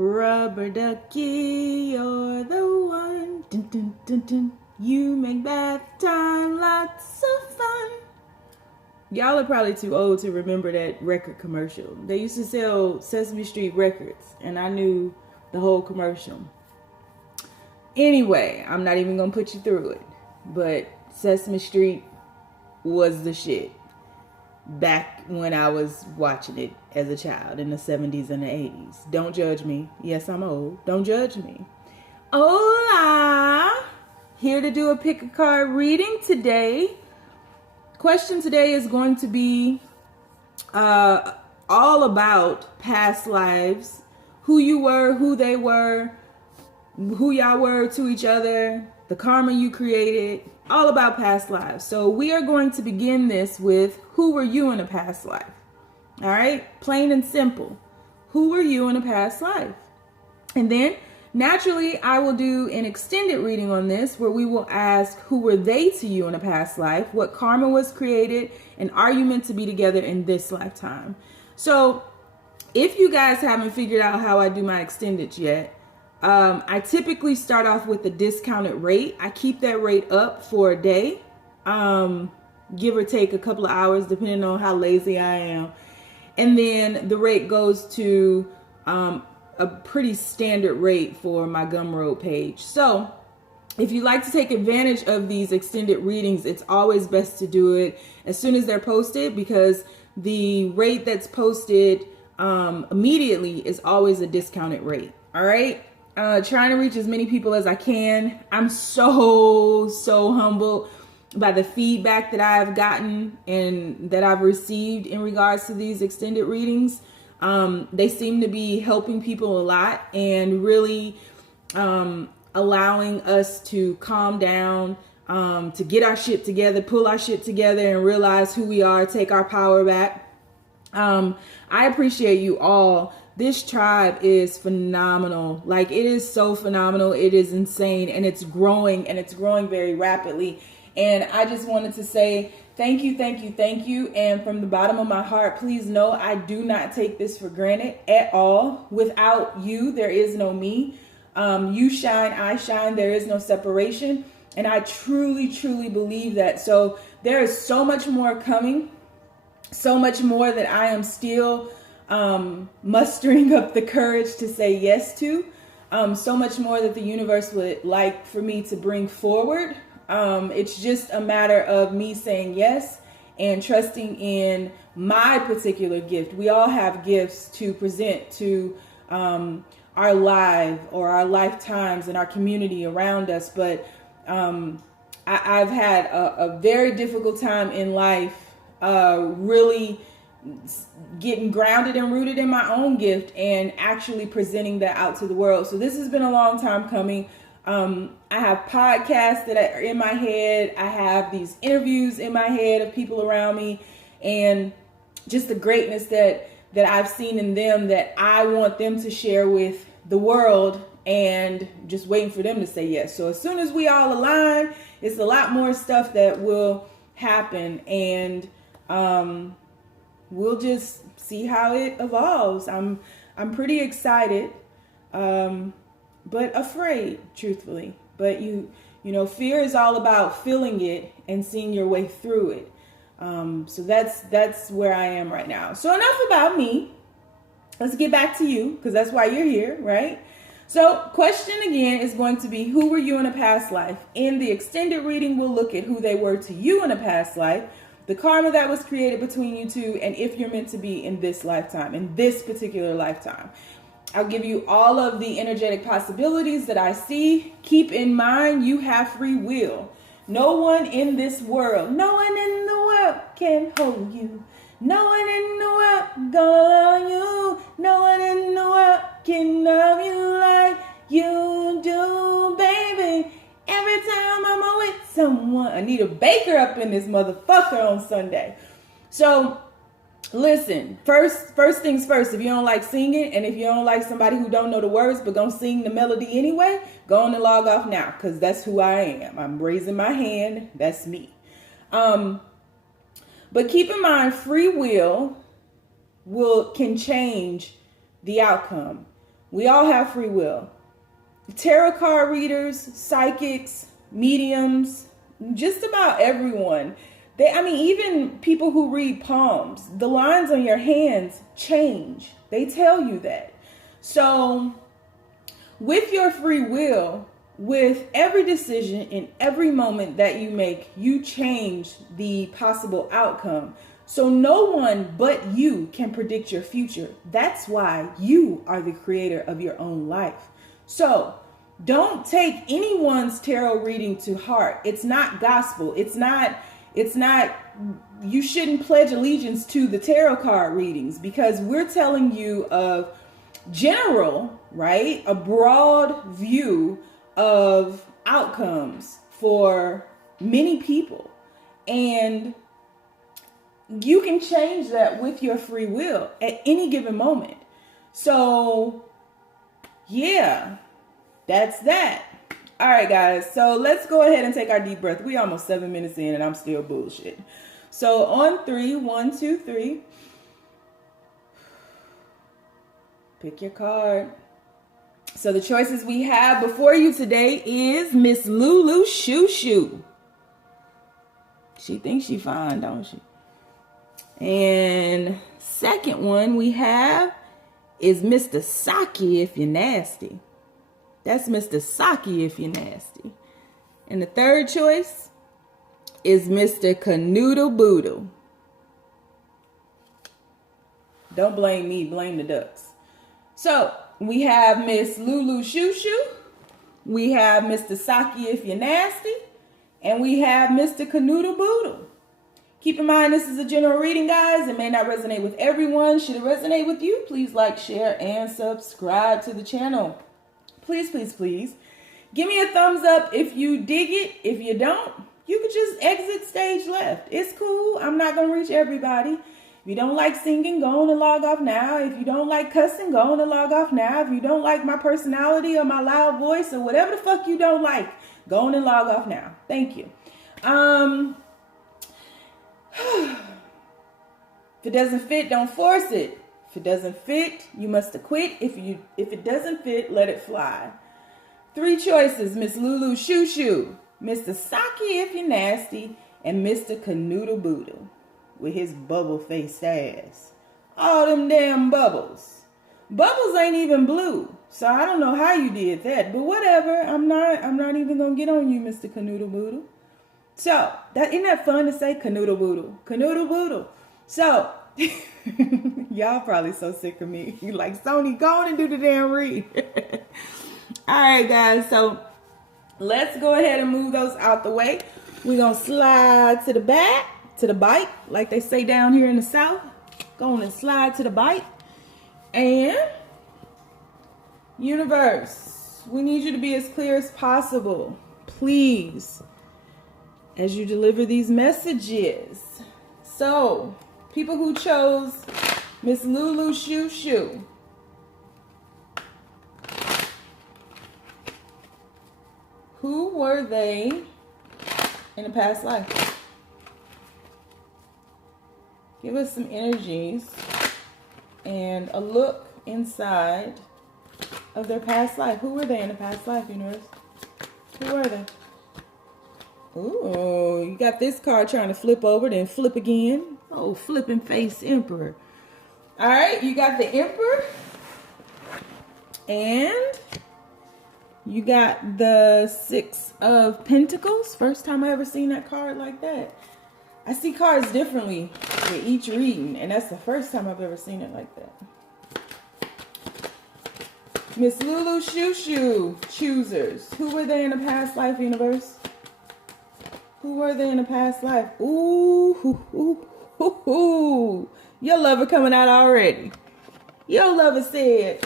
Rubber ducky, you're the one. Dun, dun, dun, dun. You make bath time lots of fun. Y'all are probably too old to remember that record commercial. They used to sell Sesame Street records, and I knew the whole commercial. Anyway, I'm not even gonna put you through it, but Sesame Street was the shit back when I was watching it as a child in the 70s and the 80s. Don't judge me. Yes, I'm old. Don't judge me. Hola! Here to do a pick a card reading today. Question today is going to be all about past lives, who you were, who they were, who y'all were to each other, the karma you created, all about past lives. So we are going to begin this with, who were you in a past life? All right, plain and simple. Who were you in a past life? And then naturally, I will do an extended reading on this where we will ask, who were they to you in a past life? What karma was created? And are you meant to be together in this lifetime? So if you guys haven't figured out how I do my extendeds yet, I typically start off with a discounted rate. I keep that rate up for a day, give or take a couple of hours, depending on how lazy I am. And then the rate goes to a pretty standard rate for my Gumroad page. So if you like to take advantage of these extended readings, it's always best to do it as soon as they're posted, because the rate that's posted immediately is always a discounted rate. All right. Trying to reach as many people as I can. I'm so humbled by the feedback that I've gotten and that I've received in regards to these extended readings. They seem to be helping people a lot and really allowing us to calm down, to get our shit together, pull our shit together, and realize who we are, take our power back. I appreciate you all. This tribe is phenomenal. Like, it is so phenomenal. It is insane, and it's growing, and it's growing very rapidly. And I just wanted to say thank you, thank you, thank you. And from the bottom of my heart, please know I do not take this for granted at all. Without you, there is no me. You shine, I shine. There is no separation. And I truly, truly believe that. So there is so much more coming, so much more that I am still mustering up the courage to say yes to, so much more that the universe would like for me to bring forward. It's just a matter of me saying yes and trusting in my particular gift. We all have gifts to present to our life or our lifetimes and our community around us. But I've had a very difficult time in life, really getting grounded and rooted in my own gift and actually presenting that out to the world. So this has been a long time coming. I have podcasts that are in my head. I have these interviews in my head of people around me, and just the greatness that I've seen in them that I want them to share with the world, and just waiting for them to say yes. So as soon as we all align, it's a lot more stuff that will happen, and we'll just see how it evolves. I'm pretty excited, but afraid, truthfully. But you know, fear is all about feeling it and seeing your way through it. So that's where I am right now. So enough about me. Let's get back to you, because that's why you're here, right? So question again is going to be, who were you in a past life? In the extended reading, we'll look at who they were to you in a past life, the karma that was created between you two, and if you're meant to be in this lifetime, in this particular lifetime. I'll give you all of the energetic possibilities that I see. Keep in mind, you have free will. No one in this world, no one in the world can hold you. No one in the world gonna love you. No one in the world can love you like you do, baby. Every time I'm with someone, Anita Baker up in this motherfucker on Sunday. So listen, first things first, if you don't like singing, and if you don't like somebody who don't know the words but gonna sing the melody anyway, go on and log off now, because that's who I am. I'm raising my hand. That's me. But keep in mind, free will can change the outcome. We all have free will. Tarot card readers, psychics, mediums, just about everyone. Even people who read palms, the lines on your hands change. They tell you that. So with your free will, with every decision in every moment that you make, you change the possible outcome. So no one but you can predict your future. That's why you are the creator of your own life. So don't take anyone's tarot reading to heart. It's not gospel. It's not, you shouldn't pledge allegiance to the tarot card readings, because we're telling you of general, right? A broad view of outcomes for many people. And you can change that with your free will at any given moment. So yeah, that's that. All right, guys. So let's go ahead and take our deep breath. We almost 7 minutes in and I'm still bullshit. So on 3, 1, 2, 3. Pick your card. So the choices we have before you today is Miss LuLu ShuShu. She thinks she fine, don't she? And second one we have is Mr. Saki if you're nasty. That's Mr. Saki if you're nasty. And the third choice is Mr. Canoodle Boodle. Don't blame me, blame the ducks. So we have Miss LuLu ShuShu. We have Mr. Saki if you're nasty. And we have Mr. Canoodle Boodle. Keep in mind, this is a general reading, guys. It may not resonate with everyone. Should it resonate with you, please like, share, and subscribe to the channel. Please, please, please. Give me a thumbs up if you dig it. If you don't, you could just exit stage left. It's cool. I'm not going to reach everybody. If you don't like singing, go on and log off now. If you don't like cussing, go on and log off now. If you don't like my personality or my loud voice or whatever the fuck you don't like, go on and log off now. Thank you. If it doesn't fit, don't force it. If it doesn't fit, you must acquit. If it doesn't fit, let it fly. 3 choices: Miss LuLu ShuShu, Mr. Saki if you're nasty, and Mr. Canoodle Boodle with his bubble faced ass. All them damn bubbles. Bubbles ain't even blue, so I don't know how you did that. But whatever. I'm not even gonna get on you, Mr. Canoodle Boodle. So, isn't that fun to say? Canoodle Boodle. Canoodle Boodle. So, y'all probably so sick of me. You like, Sony, go on and do the damn read. All right, guys. So, let's go ahead and move those out the way. We're going to slide to the back, to the bite, like they say down here in the South. Go on and slide to the bite. And, universe, we need you to be as clear as possible. Please. As you deliver these messages. So, people who chose Miss LuLu ShuShu. Who were they in a past life? Give us some energies and a look inside of their past life. Who were they in a past life, universe? Who were they? Ooh, you got this card trying to flip over, then flip again. Oh, flipping face Emperor. All right, you got the Emperor. And you got the 6 of Pentacles. First time I ever seen that card like that. I see cards differently with each reading, and that's the first time I've ever seen it like that. Miss LuLu ShuShu choosers. Who were they in a past life, universe? Who were they in a past life? Ooh, hoo, hoo, hoo, hoo. Your lover coming out already. Your lover said,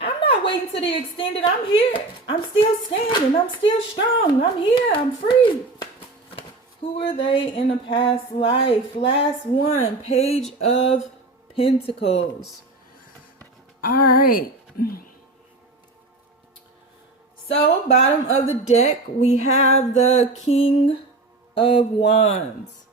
I'm not waiting to the extended. I'm here. I'm still standing. I'm still strong. I'm here. I'm free. Who were they in a past life? Last one, Page of Pentacles. All right. So, bottom of the deck, we have the King of Wands.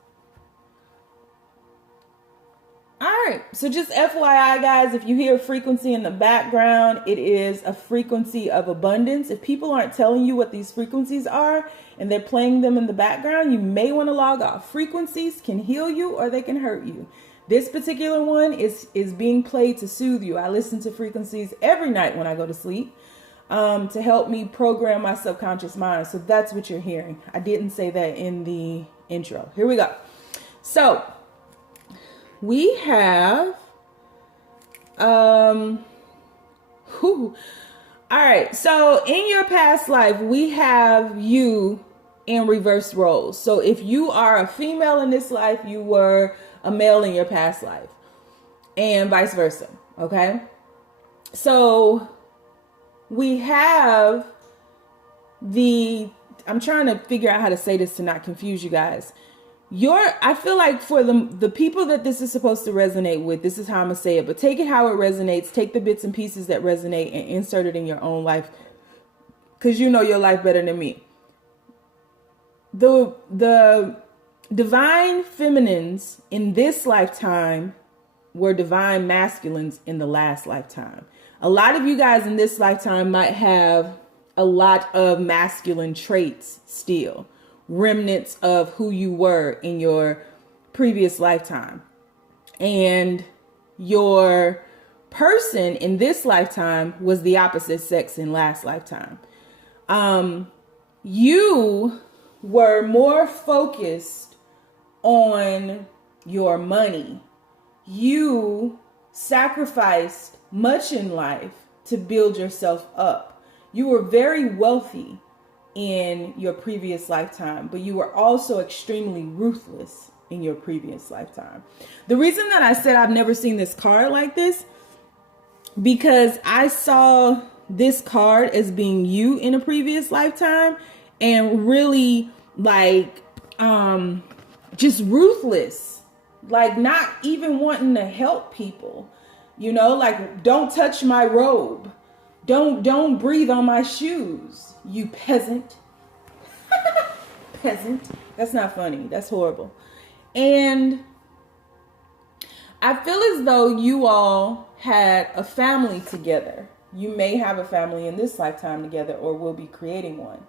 All right, so just FYI, guys, if you hear a frequency in the background, it is a frequency of abundance. If people aren't telling you what these frequencies are and they're playing them in the background, you may want to log off. Frequencies can heal you or they can hurt you. This particular one is being played to soothe you. I listen to frequencies every night when I go to sleep to help me program my subconscious mind. So that's what you're hearing. I didn't say that in the intro. Here we go. So we have, all right. So in your past life, we have you in reverse roles. So if you are a female in this life, you were a male in your past life and vice versa. Okay. So we have I'm trying to figure out how to say this to not confuse you guys. I feel like for the people that this is supposed to resonate with, this is how I'm gonna say it, but take it how it resonates. Take the bits and pieces that resonate and insert it in your own life, because you know your life better than me. The divine feminines in this lifetime were divine masculines in the last lifetime. A lot of you guys in this lifetime might have a lot of masculine traits still. Remnants of who you were in your previous lifetime. And your person in this lifetime was the opposite sex in last lifetime. You were more focused on your money. You sacrificed much in life to build yourself up. You were very wealthy in your previous lifetime, but you were also extremely ruthless in your previous lifetime. The reason that I said I've never seen this card like this, because I saw this card as being you in a previous lifetime and really like just ruthless, like not even wanting to help people, you know, like don't touch my robe, don't breathe on my shoes, you peasant. Peasant. That's not funny. That's horrible. And I feel as though you all had a family together. You may have a family in this lifetime together or will be creating one.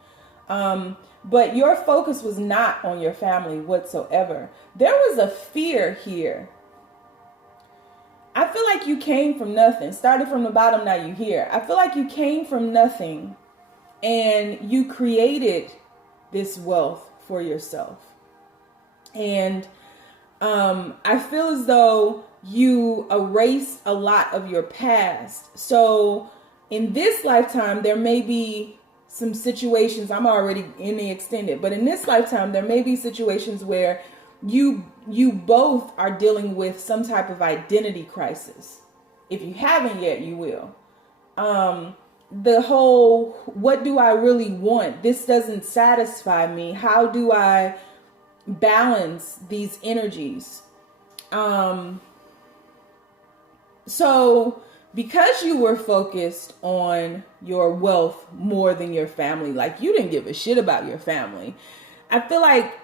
But your focus was not on your family whatsoever. There was a fear here. I feel like you came from nothing. Started from the bottom, now you're here. I feel like you came from nothing and you created this wealth for yourself. And I feel as though you erased a lot of your past. So in this lifetime, there may be some situations, I'm already in the extended, but in this lifetime, there may be situations where you both are dealing with some type of identity crisis. If you haven't yet, you will. The whole, what do I really want? This doesn't satisfy me. How do I balance these energies? So because you were focused on your wealth more than your family, like you didn't give a shit about your family, I feel like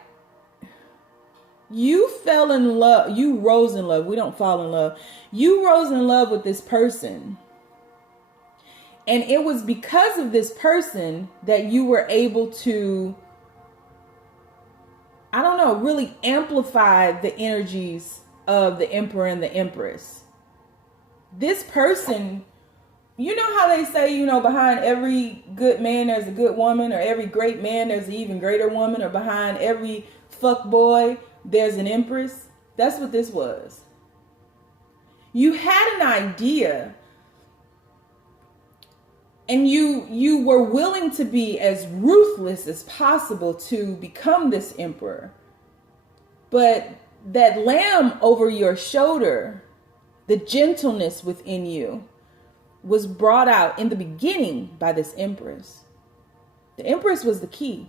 you fell in love. You rose in love. We don't fall in love. You rose in love with this person. And it was because of this person that you were able to, I don't know, really amplify the energies of the emperor and the empress. This person, you know how they say, you know, behind every good man, there's a good woman, or every great man, there's an even greater woman, or behind every fuck boy, there's an empress. That's what this was. You had an idea, and you were willing to be as ruthless as possible to become this emperor. But that lamb over your shoulder, the gentleness within you, was brought out in the beginning by this empress. The empress was the key.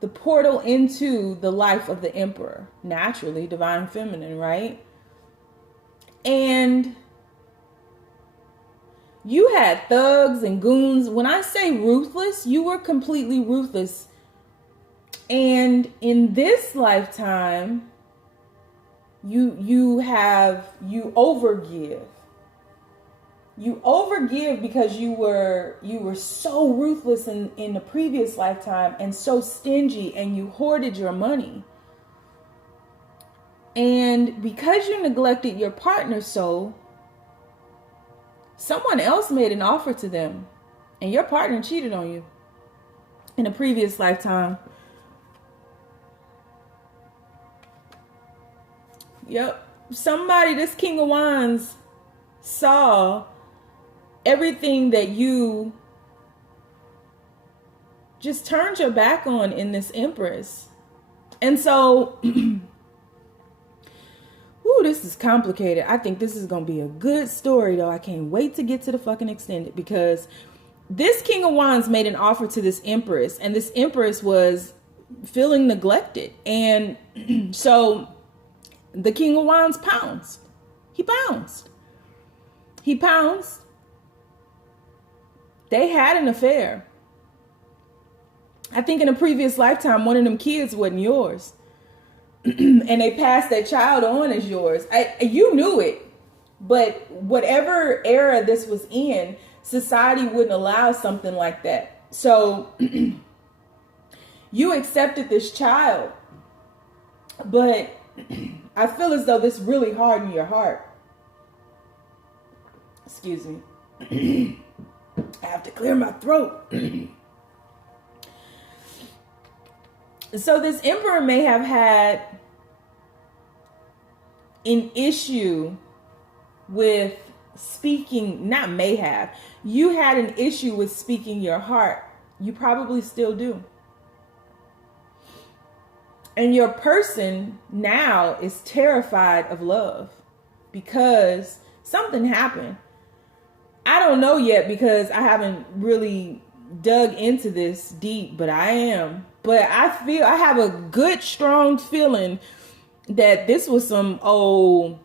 The portal into the life of the emperor. Naturally, divine feminine, right? And you had thugs and goons. When I say ruthless, you were completely ruthless. And in this lifetime, you overgive. You overgive because you were so ruthless in the previous lifetime and so stingy, and you hoarded your money. And because you neglected your partner's soul, someone else made an offer to them, and your partner cheated on you in a previous lifetime. Yep. Somebody, this King of Wands, saw everything that you just turned your back on in this Empress. And so, ooh, this is complicated. I think this is going to be a good story, though. I can't wait to get to the fucking extended, because this King of Wands made an offer to this Empress, and this Empress was feeling neglected. And so the King of Wands pounced. He pounced. He pounced. They had an affair. I think in a previous lifetime, one of them kids wasn't yours. And they passed that child on as yours. You knew it. But whatever era this was in, society wouldn't allow something like that. So you accepted this child. But I feel as though this really hardened your heart. Excuse me. I have to clear my throat. So this Emperor may have had an issue with speaking, not may have. You had an issue with speaking your heart. You probably still do. And your person now is terrified of love because something happened. I don't know yet because I haven't really dug into this deep, but I am. But I have a good, strong feeling that this was some old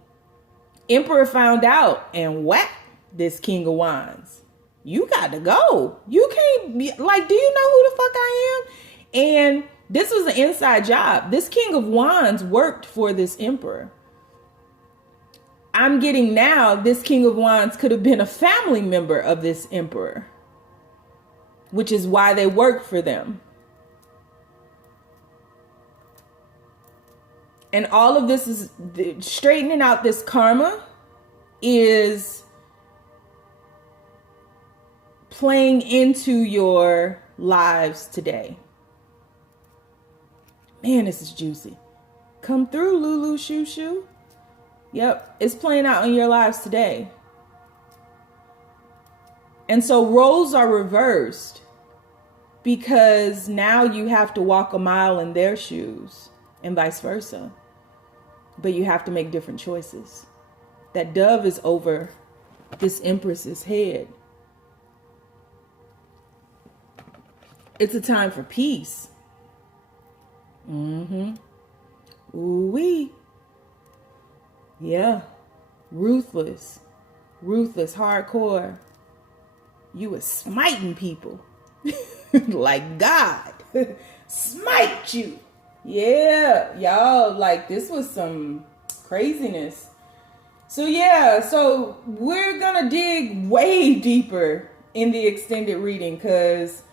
Emperor found out and whack this King of Wands. You got to go. You can't be like, do you know who the fuck I am? And this was an inside job. This King of Wands worked for this Emperor. I'm getting now this King of Wands could have been a family member of this Emperor, which is why they worked for them. And all of this is straightening out this karma is playing into your lives today. Man, this is juicy. Come through, LuLu ShuShu. Yep, it's playing out in your lives today. And so roles are reversed because now you have to walk a mile in their shoes and vice versa. But you have to make different choices. That dove is over this Empress's head. It's a time for peace. Ooh-wee. Yeah. Ruthless, hardcore. You was smiting people. Like God. Smite you. Yeah, y'all, like this was some craziness. So yeah, so we're gonna dig way deeper in the extended reading because,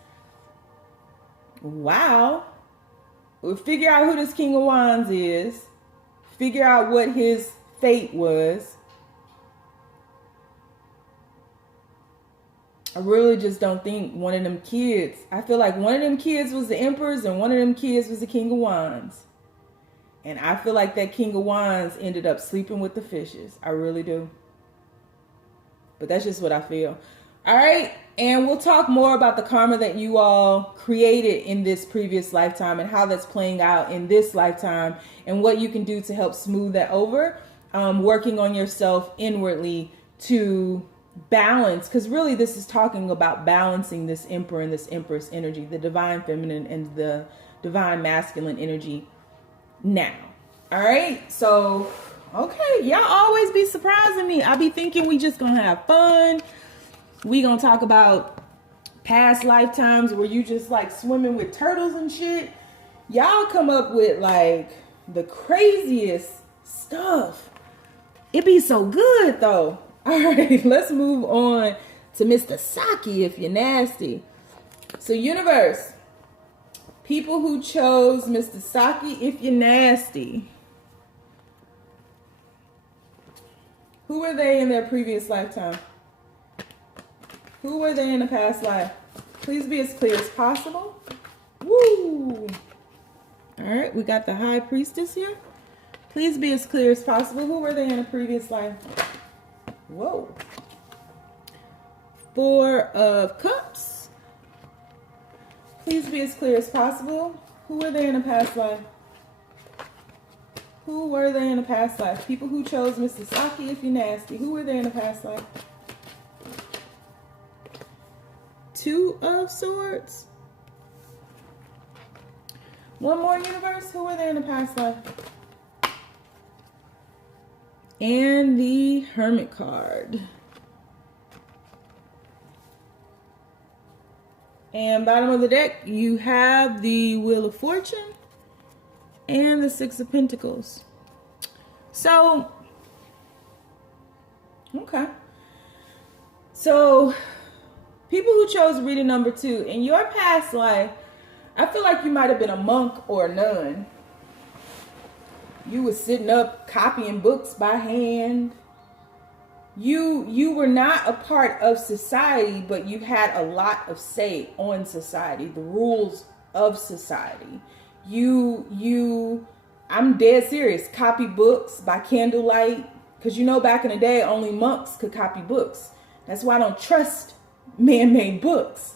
wow, we'll figure out who this King of Wands is, figure out what his fate was. I really just don't think one of them kids, I feel like one of them kids was the Emperor's and one of them kids was the King of Wands. And I feel like that King of Wands ended up sleeping with the fishes. I really do. But that's just what I feel. All right. And we'll talk more about the karma that you all created in this previous lifetime and how that's playing out in this lifetime and what you can do to help smooth that over. Working on yourself inwardly to balance, because really this is talking about balancing this Emperor and this Empress energy, the divine feminine and the divine masculine energy now. All right, so okay, y'all always be surprising me. I be thinking we just gonna have fun, we gonna talk about past lifetimes where you just like swimming with turtles and shit. Y'all come up with like the craziest stuff. It be so good though. All right, let's move on to Mr. Saki if you're nasty. So universe, people who chose Mr. Saki if you're nasty. Who were they in their previous lifetime? Who were they in a past life? Please be as clear as possible. Woo! All right, we got the High Priestess here. Please be as clear as possible. Who were they in a previous life? Whoa. Four of Cups. Please be as clear as possible. Who were they in a past life? Who were they in a past life? People who chose Mr. Saki if you're nasty. Who were they in a past life? Two of Swords. One more, universe. Who were they in a past life? And the Hermit card. And bottom of the deck, you have the Wheel of Fortune and the Six of Pentacles. So, okay. So, people who chose reading number 2, in your past life, I feel like you might have been a monk or a nun. You were sitting up copying books by hand. You were not a part of society, but you had a lot of say on society, the rules of society. I'm dead serious, copy books by candlelight. Because you know back in the day, only monks could copy books. That's why I don't trust man-made books.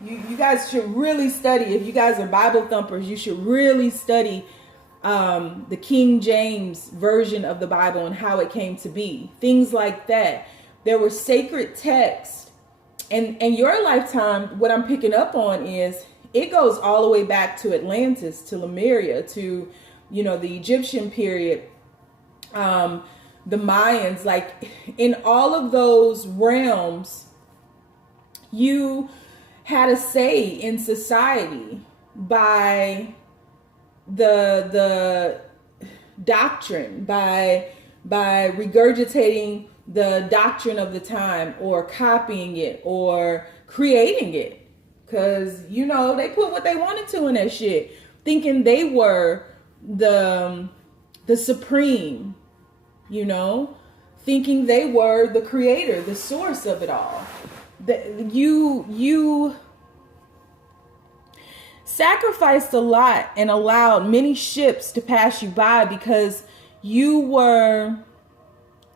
You guys should really study. If you guys are Bible thumpers, you should really study the King James version of the Bible and how it came to be. Things like that. There were sacred texts. And your lifetime, what I'm picking up on is it goes all the way back to Atlantis, to Lemuria, to, you know, the Egyptian period, the Mayans. Like in all of those realms, you had a say in society by the doctrine, by regurgitating the doctrine of the time, or copying it, or creating it. Because, you know, they put what they wanted to in that shit, thinking they were the supreme, you know, thinking they were the creator, the source of it all. That you sacrificed a lot and allowed many ships to pass you by because you were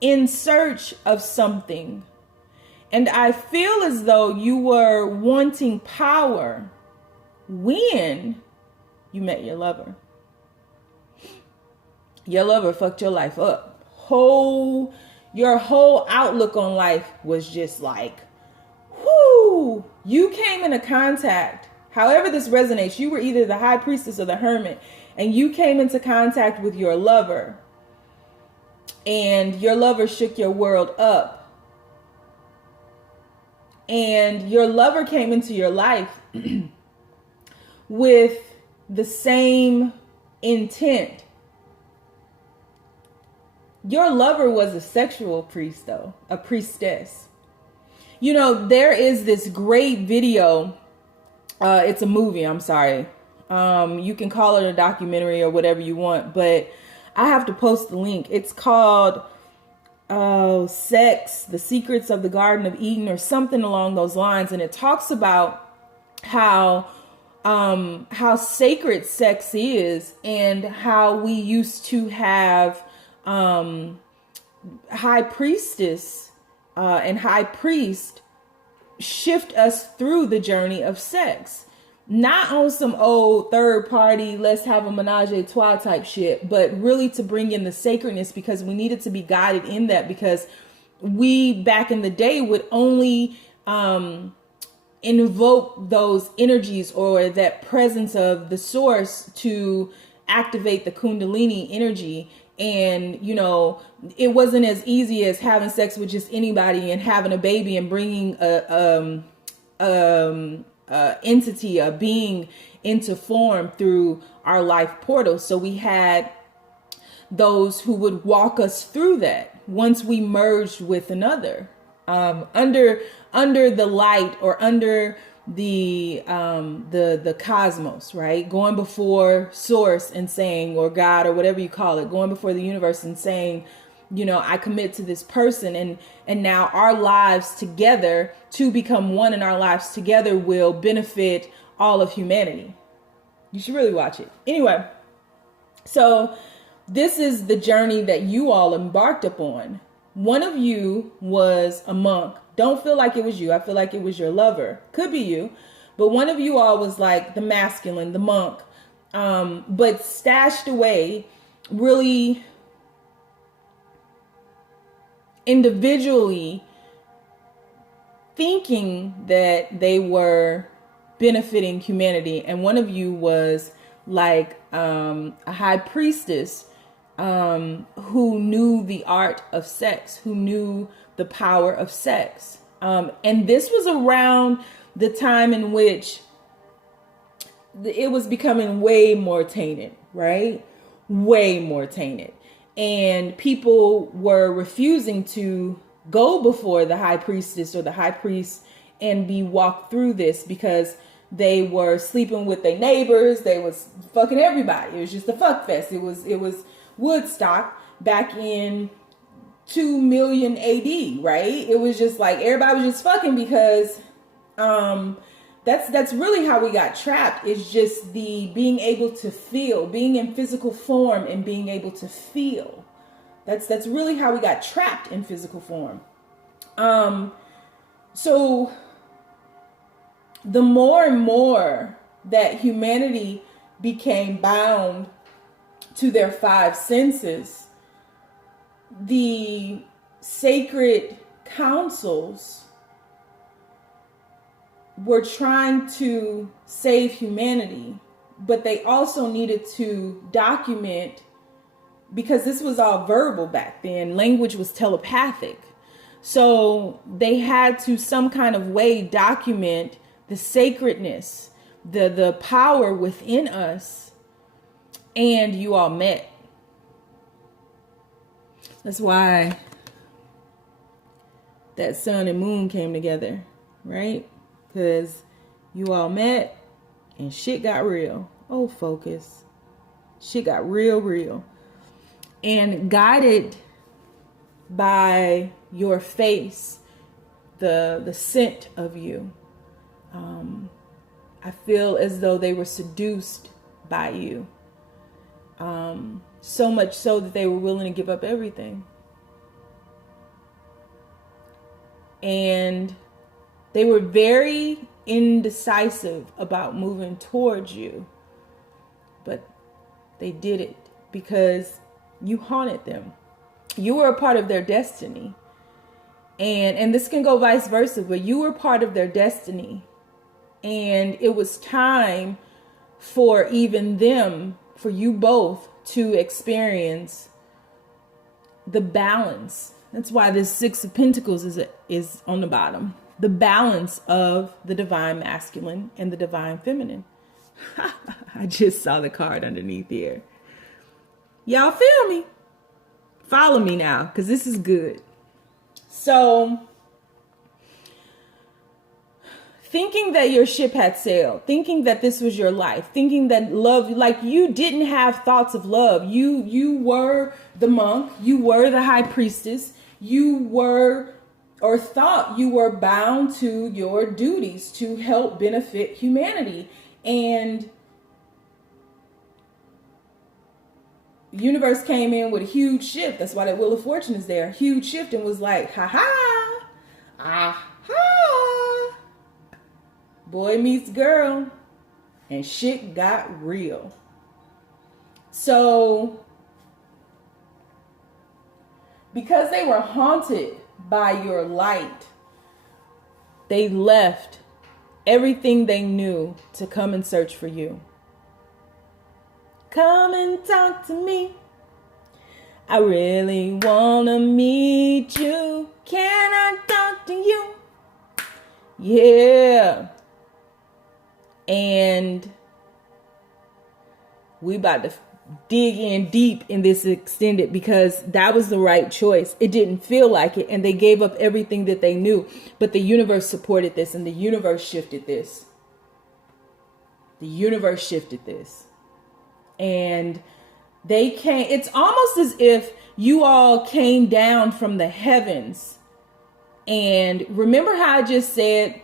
in search of something. And I feel as though you were wanting power when you met your lover. Your lover fucked your life up. Your whole outlook on life was just like, whoo! You came into contact. However this resonates, you were either the High Priestess or the Hermit, and you came into contact with your lover, and your lover shook your world up. And your lover came into your life with the same intent. Your lover was a sexual priest, though, a priestess. You know, there is this great video. It's a movie, I'm sorry. You can call it a documentary or whatever you want, but I have to post the link. It's called Sex, The Secrets of the Garden of Eden, or something along those lines. And it talks about how sacred sex is, and how we used to have high priestess and high priest shift us through the journey of sex. Not on some old third party, let's have a menage a trois type shit, but really to bring in the sacredness, because we needed to be guided in that, because we back in the day would only invoke those energies or that presence of the source to activate the Kundalini energy. And, you know, it wasn't as easy as having sex with just anybody and having a baby and bringing a entity, a being into form through our life portal. So we had those who would walk us through that once we merged with another, under the light, or under the cosmos, right? Going before source and saying, or God, or whatever you call it, going before the universe and saying, you know, I commit to this person, and now our lives together, to become one in our lives together, will benefit all of humanity. You should really watch it. Anyway, so this is the journey that you all embarked upon. One of you was a monk. Don't feel like it was you. I feel like it was your lover. Could be you. But one of you all was like the masculine, the monk, but stashed away really individually, thinking that they were benefiting humanity. And one of you was like a high priestess, who knew the art of sex, who knew the power of sex. And this was around the time in which it was becoming way more tainted, right? Way more tainted. And people were refusing to go before the high priestess or the high priest and be walked through this, because they were sleeping with their neighbors. They was fucking everybody. It was just a fuck fest. It was Woodstock back in 2 million AD, right? It was just like everybody was just fucking, because that's really how we got trapped. It's just the being able to feel, being in physical form and being able to feel. That's really how we got trapped in physical form. So the more and more that humanity became bound to their five senses, the sacred councils were trying to save humanity, but they also needed to document, because this was all verbal back then. Language was telepathic. So they had to some kind of way document the sacredness, the power within us. And you all met. That's why that sun and moon came together, right? Because you all met and shit got real. Oh, focus. Shit got real. And guided by your face, the scent of you. I feel as though they were seduced by you. So much so that they were willing to give up everything. And they were very indecisive about moving towards you. But they did it because you haunted them. You were a part of their destiny. And this can go vice versa, but you were part of their destiny. And it was time for even them, for you both, to experience the balance. That's why this Six of Pentacles is on the bottom. The balance of the divine masculine and the divine feminine. I just saw the card underneath here. Y'all feel me? Follow me now, because this is good. So, thinking that your ship had sailed, thinking that this was your life, thinking that love, like you didn't have thoughts of love. You were the monk, you were the high priestess, you were, or thought you were bound to your duties to help benefit humanity. And the universe came in with a huge shift. That's why that Wheel of Fortune is there. A huge shift, and was like, ha-ha, aha. Boy meets girl, and shit got real. So, because they were haunted by your light, they left everything they knew to come and search for you. Come and talk to me. I really wanna meet you. Can I talk to you? Yeah. And we about to dig in deep in this extended because that was the right choice. It didn't feel like it, and they gave up everything that they knew. But the universe supported this, and the universe shifted this. The universe shifted this. And they came, it's almost as if you all came down from the heavens. And remember how I just said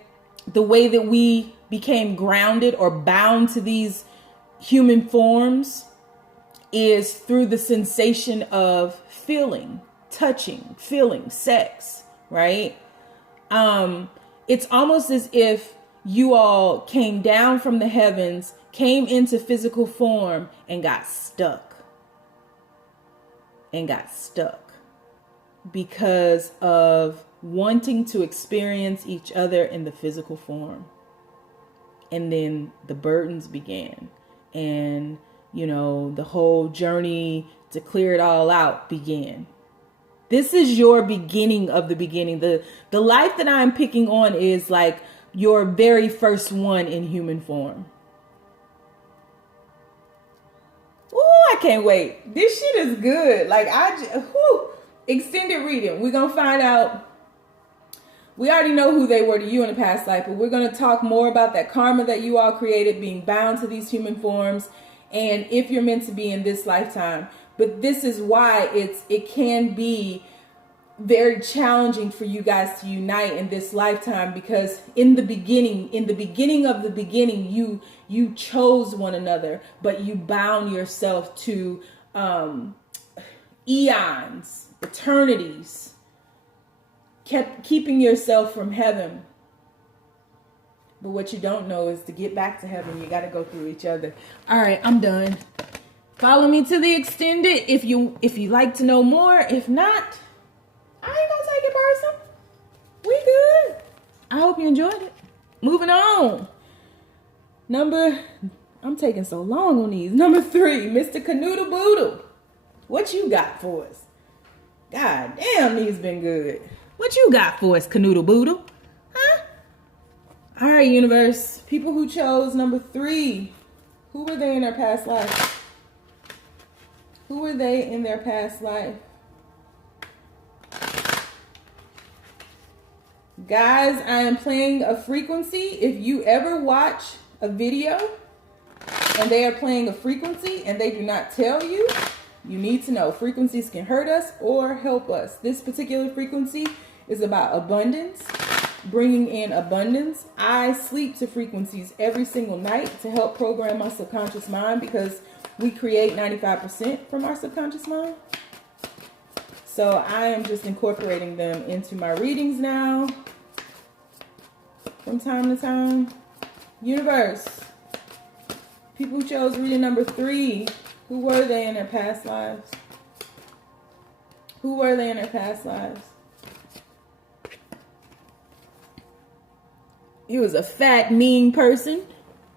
the way that we became grounded or bound to these human forms is through the sensation of feeling, touching, feeling, sex, right? It's almost as if you all came down from the heavens, came into physical form, and got stuck. Because of wanting to experience each other in the physical form. And then the burdens began. And, you know, the whole journey to clear it all out began. This is your beginning of the beginning. The life that I'm picking on is like your very first one in human form. Ooh, I can't wait. This shit is good. Like, extended reading. We're going to find out. We already know who they were to you in a past life, but we're going to talk more about that karma that you all created, being bound to these human forms, and if you're meant to be in this lifetime. But this is why it can be very challenging for you guys to unite in this lifetime, because in the beginning of the beginning, you chose one another, but you bound yourself to eons, eternities. Kept keeping yourself from heaven. But what you don't know is to get back to heaven, you got to go through each other. All right, I'm done. Follow me to the extended if you like to know more. If not, I ain't gonna take it personal. We good. I hope you enjoyed it. Moving on. I'm taking so long on these. Number 3, Mr. Canoodle Boodle. What you got for us? God damn, these been good. What you got for us, Canoodle Boodle? Huh? All right, universe. People who chose number 3. Who were they in their past life? Who were they in their past life? Guys, I am playing a frequency. If you ever watch a video and they are playing a frequency and they do not tell you, you need to know. Frequencies can hurt us or help us. This particular frequency is about abundance, bringing in abundance. I sleep to frequencies every single night to help program my subconscious mind, because we create 95% from our subconscious mind. So I am just incorporating them into my readings now from time to time. Universe, people who chose reading number 3, who were they in their past lives? Who were they in their past lives? He was a fat, mean person.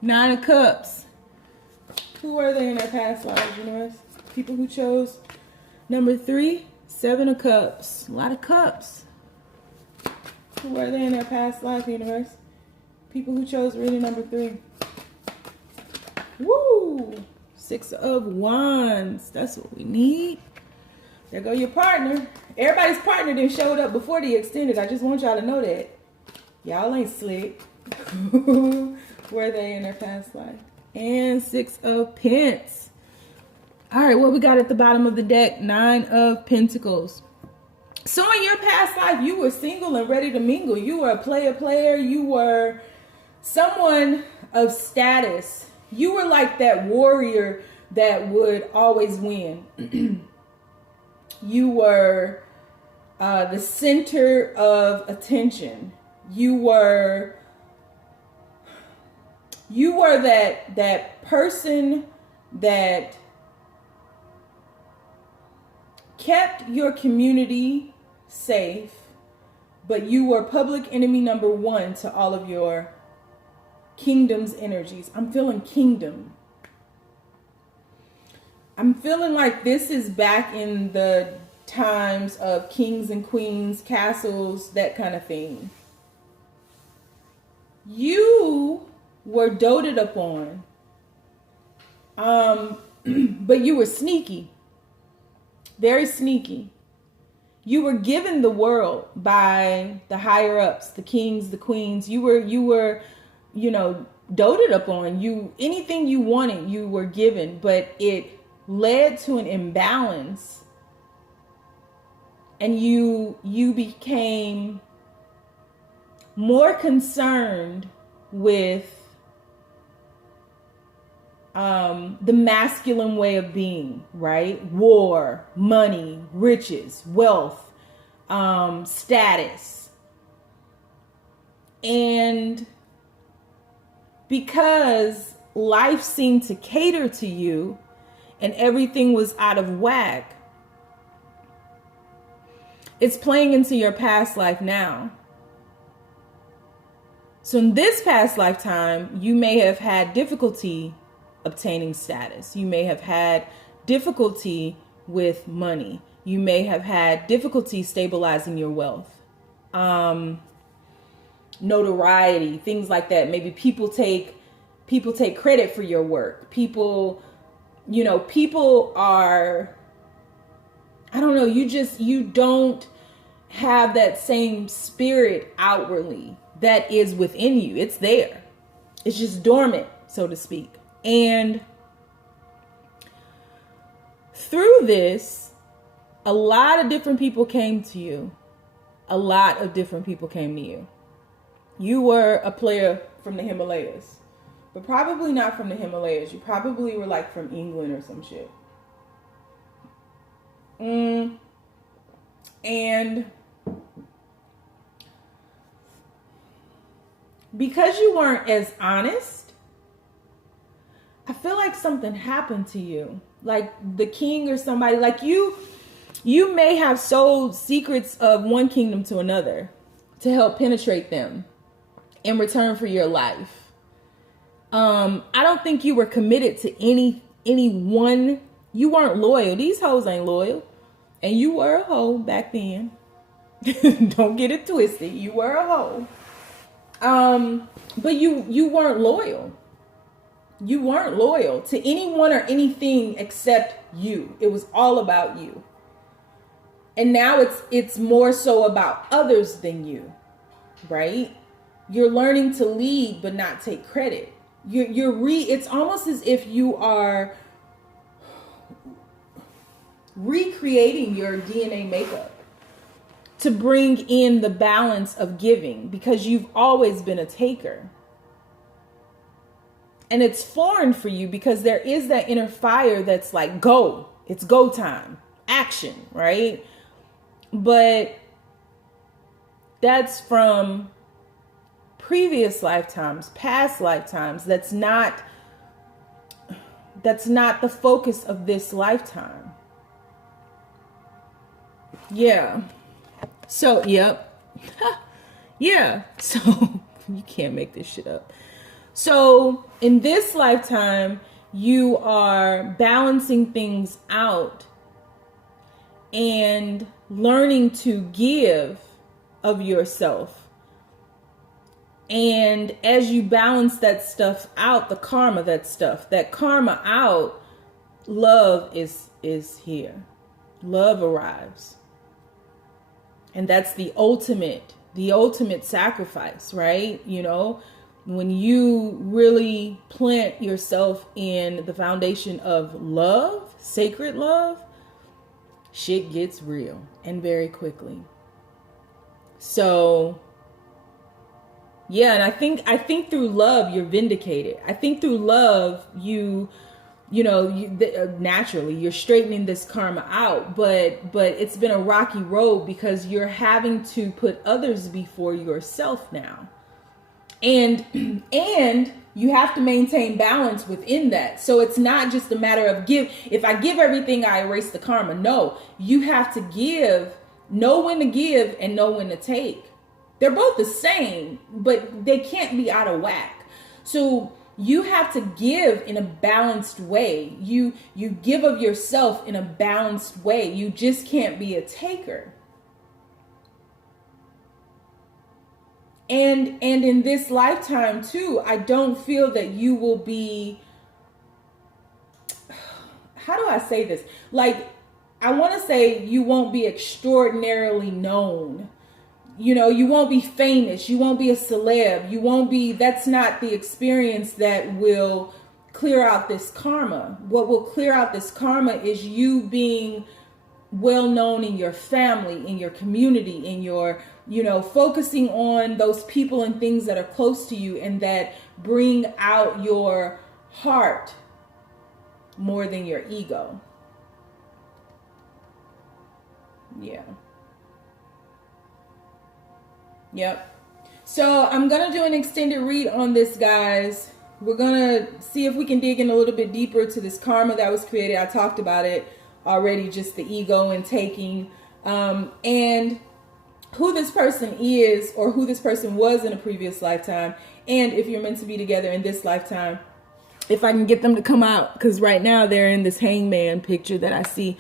9 of Cups. Who were they in their past lives, universe? People who chose number 3, 7 of Cups. A lot of cups. Who were they in their past life, universe? People who chose reading number 3. Woo! 6 of Wands. That's what we need. There go your partner. Everybody's partner then showed up before the extended. I just want y'all to know that. Y'all ain't slick. Were they in their past life? And 6 of Pence. All right, what we got at the bottom of the deck? 9 of Pentacles. So in your past life, you were single and ready to mingle. You were a player. You were someone of status. You were like that warrior that would always win. You were the center of attention. You were that person that kept your community safe, but you were public enemy number 1 to all of your kingdom's energies. I'm feeling kingdom. I'm feeling like this is back in the times of kings and queens, castles, that kind of thing. You were doted upon. But you were sneaky, very sneaky. You were given the world by the higher ups, the kings, the queens. You were, doted upon. Anything you wanted, you were given, but it led to an imbalance, and you became more concerned with the masculine way of being, right? War, money, riches, wealth, status. And because life seemed to cater to you and everything was out of whack, it's playing into your past life now. So in this past lifetime, you may have had difficulty obtaining status. You may have had difficulty with money. You may have had difficulty stabilizing your wealth. Notoriety, things like that. Maybe people take credit for your work. People are, I don't know, you don't have that same spirit outwardly that is within you. It's there. It's just dormant, so to speak. And through this, a lot of different people came to you. A lot of different people came to you. You were a player from the Himalayas, but probably not from the Himalayas. You probably were like from England or some shit. And because you weren't as honest, I feel like something happened to you. Like the king or somebody, like you may have sold secrets of one kingdom to another to help penetrate them in return for your life. I don't think you were committed to any one. You weren't loyal. These hoes ain't loyal. And you were a hoe back then. Don't get it twisted. You were a hoe. But you weren't loyal. You weren't loyal to anyone or anything except you. It was all about you. And now it's more so about others than you, right? You're learning to lead but not take credit. It's almost as if you are recreating your DNA makeup to bring in the balance of giving, because you've always been a taker. And it's foreign for you because there is that inner fire that's like, go, it's go time, action, right? But that's from previous lifetimes, past lifetimes. That's not the focus of this lifetime. Yeah. So, yep. Yeah. So you can't make this shit up. So in this lifetime, you are balancing things out and learning to give of yourself. And as you balance that stuff out, that karma out, love is here. Love arrives. And that's the ultimate sacrifice, right? When you really plant yourself in the foundation of love, sacred love, shit gets real and very quickly. So, yeah, and I think through love you're vindicated. I think through love naturally you're straightening this karma out, but it's been a rocky road because you're having to put others before yourself now. And you have to maintain balance within that. So it's not just a matter of if I give everything, I erase the karma. No, you have to know when to give and know when to take. They're both the same, but they can't be out of whack. So you have to give in a balanced way. You give of yourself in a balanced way. You just can't be a taker. And in this lifetime too, I don't feel that you will be, I say this? Like, I want to say you won't be extraordinarily known. You know, you won't be famous. You won't be a celeb. You won't be, that's not the experience that will clear out this karma. What will clear out this karma is you being well known in your family, in your community, in your, you know, focusing on those people and things that are close to you and that bring out your heart more than your ego. Yeah. Yep. So I'm going to do an extended read on this, guys. We're going to see if we can dig in a little bit deeper to this karma that was created. I talked about it already, just the ego and taking, and who this person is or who this person was in a previous lifetime. And if you're meant to be together in this lifetime, if I can get them to come out, because right now they're in this hangman picture that I see,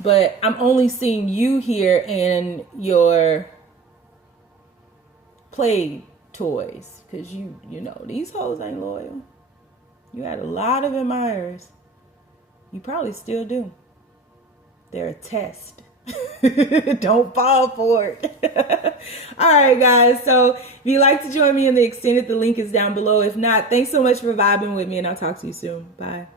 but I'm only seeing you here in your play toys, because you know, these hoes ain't loyal. You had a lot of admirers. You probably still do. They're a test. Don't fall for it. All right, guys. So if you'd like to join me in the extended, the link is down below. If not, thanks so much for vibing with me, and I'll talk to you soon. Bye.